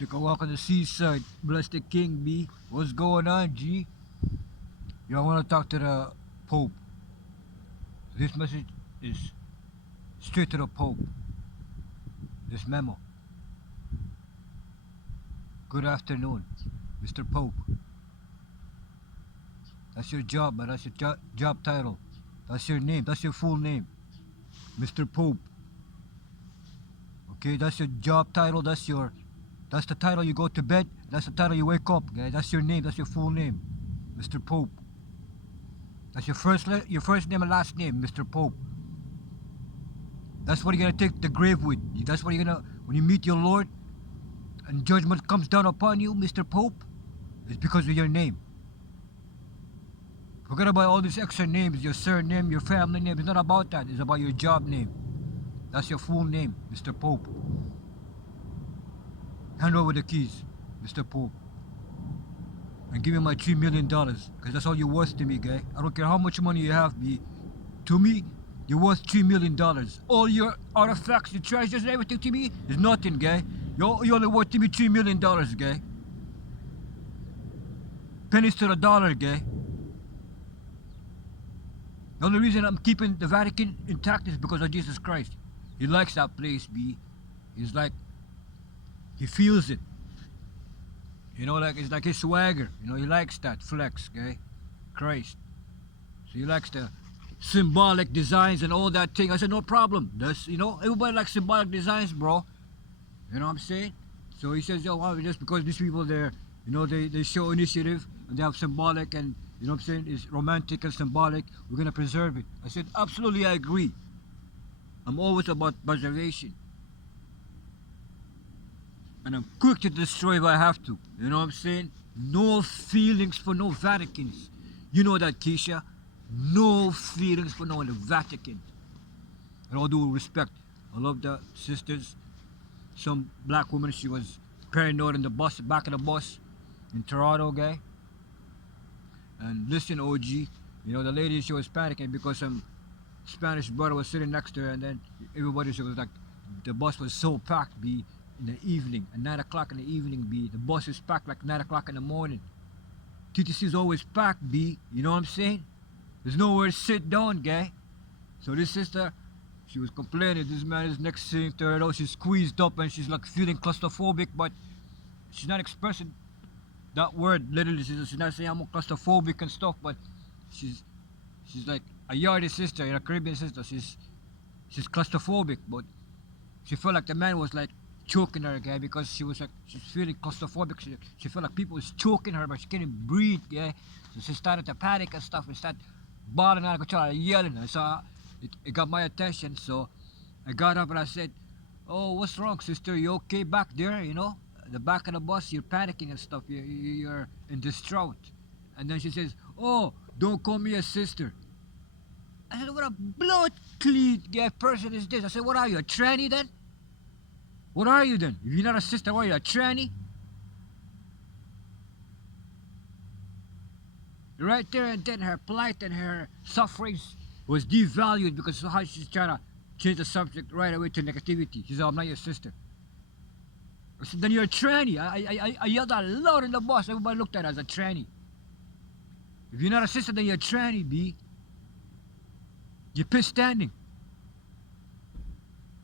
Took a walk on the seaside. Bless the King, B. What's going on, G? Y'all want to talk to the Pope. This message is straight to the Pope. This memo. Good afternoon, Mr. Pope. That's your job, man. That's your job title. That's your name. That's your full name. Mr. Pope. Okay, that's your job title. That's the title you go to bed. That's the title you wake up, guys. That's your name. That's your full name. Mr. Pope. That's your first name and last name, Mr. Pope. That's what you're gonna take the grave with. That's what you're gonna, when you meet your Lord and judgment comes down upon you, Mr. Pope, it's because of your name. Forget about all these extra names, your surname, your family name. It's not about that. It's about your job name. That's your full name, Mr. Pope. Hand over the keys, Mr. Pope. And give me my $3 million, because that's all you're worth to me, guy. I don't care how much money you have, B. To me, you're worth $3 million. All your artifacts, your treasures, and everything to me is nothing, guy. You're only worth to me $3 million, guy. Pennies to the dollar, guy. The only reason I'm keeping the Vatican intact is because of Jesus Christ. He likes that place, B. He's like, he feels it. You know, like it's like his swagger. You know, he likes that flex, okay? Christ. So he likes the symbolic designs and all that thing. I said, no problem. That's, you know, everybody likes symbolic designs, bro. You know what I'm saying? So he says, yo, well, just because these people, they're, you know, they show initiative and they have symbolic and, you know what I'm saying, it's romantic and symbolic, we're going to preserve it. I said, absolutely, I agree. I'm always about preservation. And I'm quick to destroy if I have to. You know what I'm saying? No feelings for no Vaticans. You know that, Keisha. No feelings for no Vatican. And all due respect, I love the sisters. Some black woman, she was paranoid in the bus, back of the bus in Toronto, guy. And listen, OG, you know, the lady, she was panicking because some Spanish brother was sitting next to her, and then everybody, she was like, the bus was so packed, B, in the evening, at 9 o'clock in the evening, B. The bus is packed like 9 o'clock in the morning. TTC is always packed, B. You know what I'm saying? There's nowhere to sit down, guy. So this sister, she was complaining, this man is next to her, though she's squeezed up and she's like feeling claustrophobic, but she's not expressing that word literally. She's not saying I'm claustrophobic and stuff, but she's like a Yardi sister, a Caribbean sister. She's claustrophobic, but she felt like the man was like choking her, guy, because she was like, she's feeling claustrophobic. She felt like people was choking her, but she couldn't breathe, yeah. So she started to panic and stuff and started bawling out of control, yelling. I saw it got my attention, so I got up and I said, "Oh, what's wrong, sister? You okay back there? You know, the back of the bus, you're panicking and stuff. You're in distraught." And then she says, "Oh, don't call me a sister." I said, "What a blood clean person is this?" I said, "What are you, a tranny then? What are you then? If you're not a sister, what are you, a tranny?" Right there and then her plight and her sufferings was devalued because of how she's trying to change the subject right away to negativity. She said, "I'm not your sister." I said, "Then you're a tranny." I yelled out loud in the bus. Everybody looked at her as a tranny. If you're not a sister, then you're a tranny, B. You're pissed standing.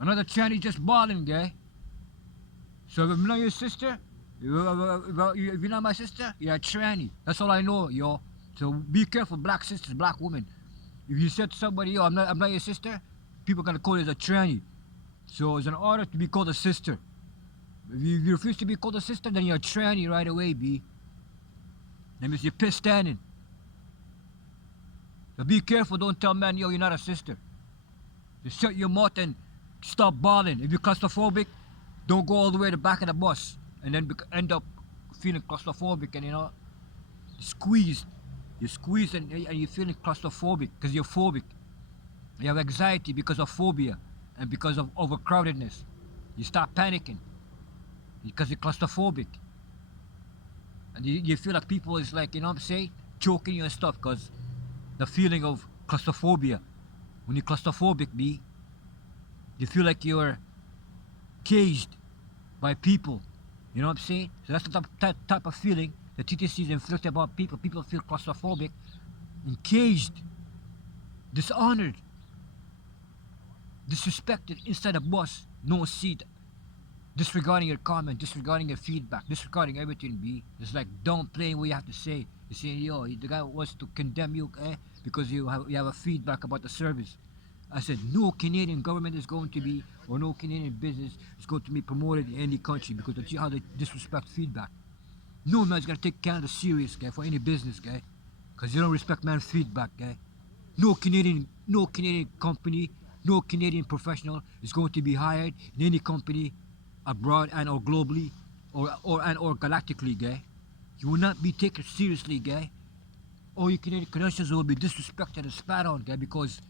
Another tranny just bawling, guy. So if I'm not your sister, if you're not my sister, you're a tranny. That's all I know, yo. So be careful, black sisters, black women. If you said to somebody, "Yo, I'm not your sister," people are gonna call you as a tranny. So it's an honor to be called a sister. If you refuse to be called a sister, then you're a tranny right away, B. That means you're pissed standing. So be careful, don't tell man, "Yo, you're not a sister." Just shut your mouth and stop bawling. If you're claustrophobic, don't go all the way to the back of the bus and then end up feeling claustrophobic and, you know, squeezed. You're squeezed and you're feeling claustrophobic because you're phobic. You have anxiety because of phobia and because of overcrowdedness. You start panicking because you're claustrophobic. And you feel like people is like, you know what I'm saying, choking you and stuff because the feeling of claustrophobia. When you're claustrophobic, B, you feel like you're caged by people You know what I'm saying? So that's the type of feeling the TTC is inflicted upon people. People feel claustrophobic, encaged, dishonored, disrespected inside a bus, no seat, disregarding your comment, disregarding your feedback, disregarding everything, B. It's like downplaying what you have to say. You're saying, yo, the guy wants to condemn you, because you have a feedback about the service. I said, no Canadian government is going to be, or no Canadian business is going to be promoted in any country because of how they disrespect feedback. No man's gonna take Canada serious, guy, for any business, guy, because you don't respect man's feedback, guy. No Canadian company, no Canadian professional is going to be hired in any company abroad and or globally or galactically, guy. You will not be taken seriously, guy. All your Canadian credentials will be disrespected and spat on, guy, because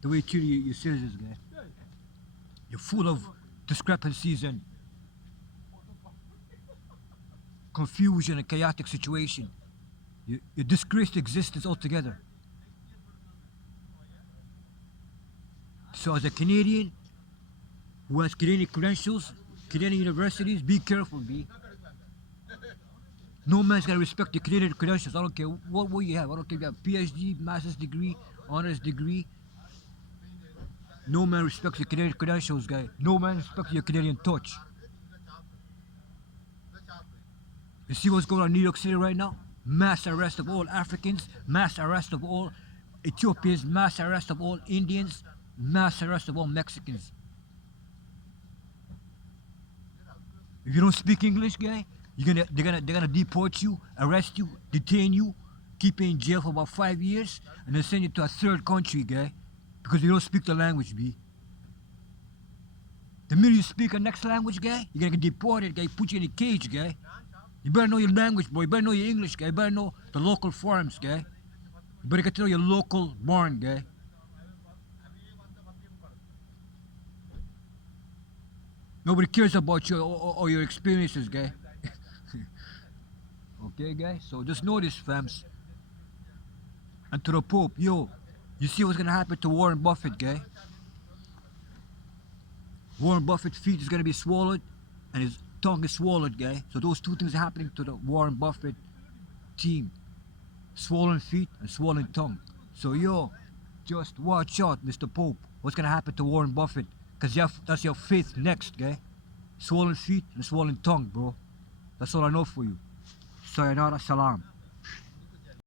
the way you treat your citizens, guy. You're full of discrepancies and confusion and chaotic situation. You disgraced existence altogether. So as a Canadian who has Canadian credentials, Canadian universities, be careful, B. No man's gonna respect your Canadian credentials. I don't care what you have. I don't care if you have PhD, master's degree, honors degree. No man respects your Canadian credentials, guy. No man respects your Canadian touch. You see what's going on in New York City right now? Mass arrest of all Africans, mass arrest of all Ethiopians, mass arrest of all Indians, mass arrest of all Mexicans. If you don't speak English, guy, they're gonna deport you, arrest you, detain you, keep you in jail for about 5 years, and then send you to a third country, guy, because you don't speak the language, B. The minute you speak a next language, guy, you're gonna get deported, guy, put you in a cage, guy. You better know your language, boy. You better know your English, guy. You better know the local forms, guy. You better get to know your local barn, guy. Nobody cares about you or your experiences, guy. Okay, guys? So just know this, fams. And to the Pope, yo, you see what's gonna happen to Warren Buffett, guy? Warren Buffett's feet is gonna be swallowed, and his tongue is swallowed, guy. So those two things are happening to the Warren Buffett team. Swollen feet and swollen tongue. So yo, just watch out, Mr. Pope. What's gonna happen to Warren Buffett? Cause that's your fifth next, guy. Swollen feet and swollen tongue, bro. That's all I know for you. Sayonara, salam.